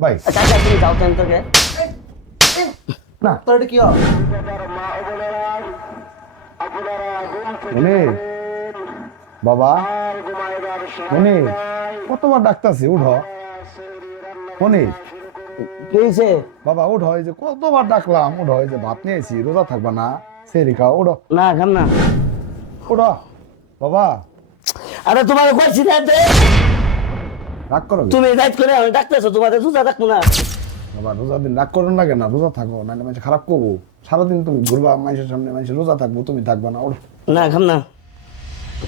ভাই চাচা তুমি যাও কেন তোকে না তোর এটা কি হয়? মনে বাবা মনে কতবার ডাকতাছি উঠো মনে কি হয়েছে? বাবা উঠো এই যে কতবার ডাকলাম উঠো এই যে ভাত নিয়েছি রোজা থাকবা না সেরি খাও উঠো না খাম না। উঠো বাবা আরে তোমার কইছি না যে রাগ করো কি? তুমি রাইট করে আমি ডাকতেছো তোমাদের জুতা রাখবো না। বাবা রোজা দিন রাগ করো না কেন রোজা থাকো নাহলে মানুষ খারাপ করবো সারাদিন তুমি ঘুরবা মানুষের সামনে মানুষ রোজা থাকবো তুমি থাকবা না উঠো না খাম না।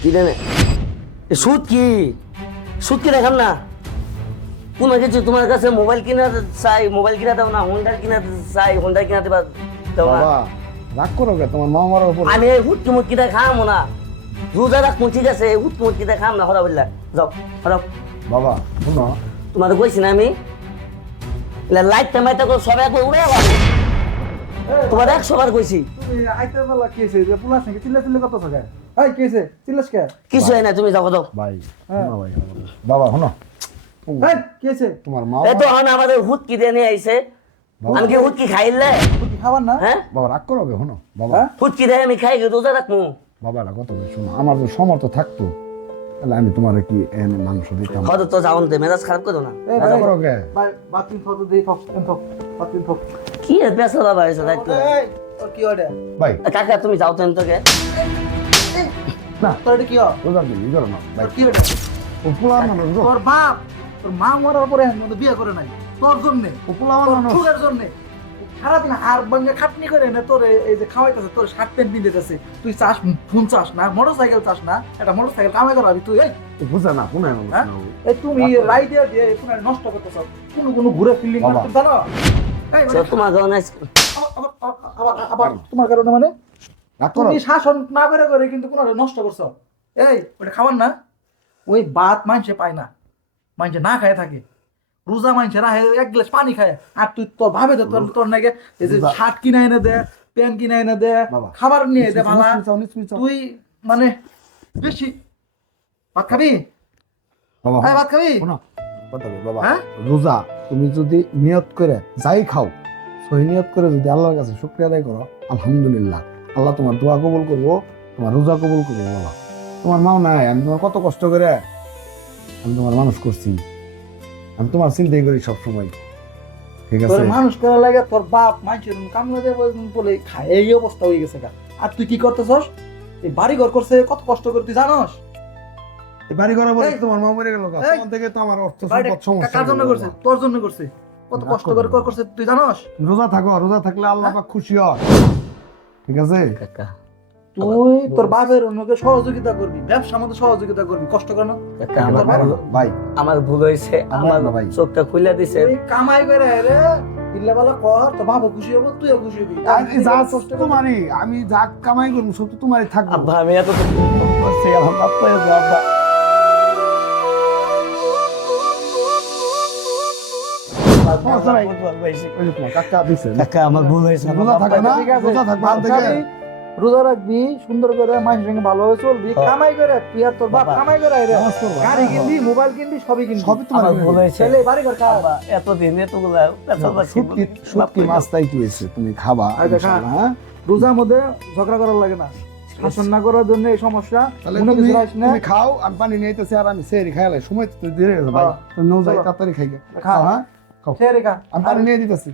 কি দেনে সুদ কি সুদ কিনে খাম না। কোনো কিছু তোমার কাছে মোবাইল কিনা চাই মোবাইল কিনা দাও না, হোন্ডা কিনা চাই হোন্ডা কিনা দেবা দাও না। বাবা রাগ করো কে তোমার মা মারার উপর আমি এই হুটকি মুটকিটা খামো না। রোজা রাখবো ঠিক আছে, হুটকি মুটকিটা খাম না। হরা বললা যাও হরা। বাবা শুনো তোমাদের কইছি না আমি লাইট টাইমাইটা সবাই একবার উড়ে যাবো। তোমার 100 বার কইছি তুমি আইতে বলা কি হয়েছে যে পুলাস নাকি চিল্লা চিল্লা কত থাকে? এই কি হয়েছে? চিল্লাস কে? কিছু হয় না, তুমি যাও দাও। ভাই শোনো ভাই বাবা শোনো এই কি হয়েছে? তোমার মা এই তো এখন আমাদের হুটকি দিয়ে নিয়ে আইছে। আমি কি হুটকি খাইলে? তুই খাবার না? হ্যাঁ বাবা রাগ করো কে শোনো বাবা হ্যাঁ? হুটকি দিয়ে আমি খাই রোজা রাখবো। বাবারা কত করে শোনো আমার যদি সমর্থ থাকতো তাহলে আমি তোমার কি এনে মাংস দিতাম হয়তো তো যাওন দে মেজাজ খারাপ করো না। এই রাগ ভাই করো কে ভাই বাতিল ফটো দেই থক বাতিল থক। কি পেছলা ভাইছে দায়িত্ব। এই তোর কি হয় রে? ভাই কাকা তুমি যাও তেন তোকে। না তোর এটা কি হয়? রোজা দিন ই করো না ভাই তোর কি হয়? ও পোলা মানুষ গো তোর বাপ তোর মা মরার পরে এখন মধ্যে বিয়ে করে নাই তোর জন্য ও পোলা তোর মানুষ চুলের জন্য সারাদিন হাড় ভাঙে খাটনি করে না তোর এই যে খাওয়াইতেছে তোর শার্ট প্যান্ট পিনতেছে তুই চাস ফোন চাস না মোটরসাইকেল চাস না একটা মোটরসাইকেল কামাই করাবি তুই এই বুঝে না কোন মানুষ হ্যাঁ? না ও। এই তুমি রাইডিয়া দিয়ে পুরো নষ্ট করতেছ কোনো ঘুরে ফিল্ডিং বাবা। করতে জানো এই মানে তোমার কারণে আবার তোমার কারণে মানে রাগ করো তুমি শাসন না করে কিন্তু কোনো নষ্ট করছো এই ওটা খাবার না ওই ভাত মাংসে পায় না মাংসে না খায় থাকে রোজা মাংসে রাখে এক গ্লাস পানি খায় আর তুই তোর ভাবে তো তোর তোর নাকি এই যে রোজা- শার্ট কিনে এনে দে প্যান্ট কিনে এনে দে বাবা। খাবার নিয়ে দে ভালা নিচ চাও। তুই মানে বেশি ভাত খাবি বাবা এই ভাত খাবি শোনো কথা বলি, বাবা হ্যাঁ? রোজা তুমি যদি নিয়ত করে যাই খাও সহি নিয়ত করে যদি আল্লাহর কাছে শুকরিয়া আদায় করো আলহামদুলিল্লাহ আল্লাহ তোমার দোয়া কবুল করবো তোমার রোজা কবুল করবো বাবা তোমার মাও নাই আমি তোমার কত কষ্ট করে আমি তোমার মানুষ করছি আমি তোমার চিন্তাই করি সবসময় ঠিক তোর আছে মানুষ করার লাগে তোর বাপ মানুষের কামড়ে দেয় বলে খায় এই অবস্থা হয়ে গেছে গা। আর তুই কি করতেছস এই বাড়ি ঘর করছে কত কষ্ট করে তুই জানোস এই বাড়ি করার পরে এই, তোমার মা মরে গেল এই, তখন থেকে তো আমার অর্থ বাড়িটা সম্পদ সমস্যা কার জন্য হয়ে গেল করছে বাবা। তোর জন্য করছে কত রাগ কষ্ট করো করে না। করছে তুই জানোস রোজা থাকো রোজা থাকলে আল্লাহ পাক খুশি হয় ঠিক আছে কাকা তুই তোর বাপের অন্যকে সহযোগিতা করবি ব্যবসা মতো সহযোগিতা করবি কষ্ট করে না কাকা আমার ভাই আমার ভুল হয়েছে, আমার আমার না ভাই। চোখটা খুলে দিছে। তুই কামাই করে রে ইল্লাবালা কর তোর বাবা খুশি হবো তুইও খুশি হবি আর এই যা তোমারই আমি যা কামাই করবো সব তো তোমারই থাকবো আব্বা আমি এত সমস্যা নাই। ওই যে তোমার কাকা দিছে কাকা আমার ভুল হয়েছে। রোজা থাকবে না ঠিক আছে, রোজা থাকবে ভাত থেকে খাবি, রোজা রাখবি সুন্দর করে মানুষের সঙ্গে ভালোভাবে চলবি হ্যাঁ। কামাই করে তুই আর তোর বাপ বাবা, কামাই করে রে নামাজ পড়বা। গাড়ি কিনবি মোবাইল কিনবি সবই কিনবি সবই তোমার আমার ভুল হয়েছে। ছেলে বাড়ি ঘর খাওয়া আব্বা এতদিন এতগুলা শুটকি মাছ তাই কি হয়েছে তুমি খাবা আচ্ছা, খা। ইনশাআল্লাহ, হ্যাঁ রোজার মধ্যে ঝগড়া করার লাগে না শাসন না করার জন্য এই সমস্যা তাহলে মনে তুমি কিছু রাখিস না তুমি খাও আমি পানি নিয়ে আইতেছি আর আমি সেরি খাইলে সময় তো দেরি হয়ে গেছে ভাই হ্যাঁ। তো নৌ যাই চলো। তাড়াতাড়ি খাই খাও। হ্যাঁ খাও। সে রেখা আমি পানি নিয়ে দিতেছি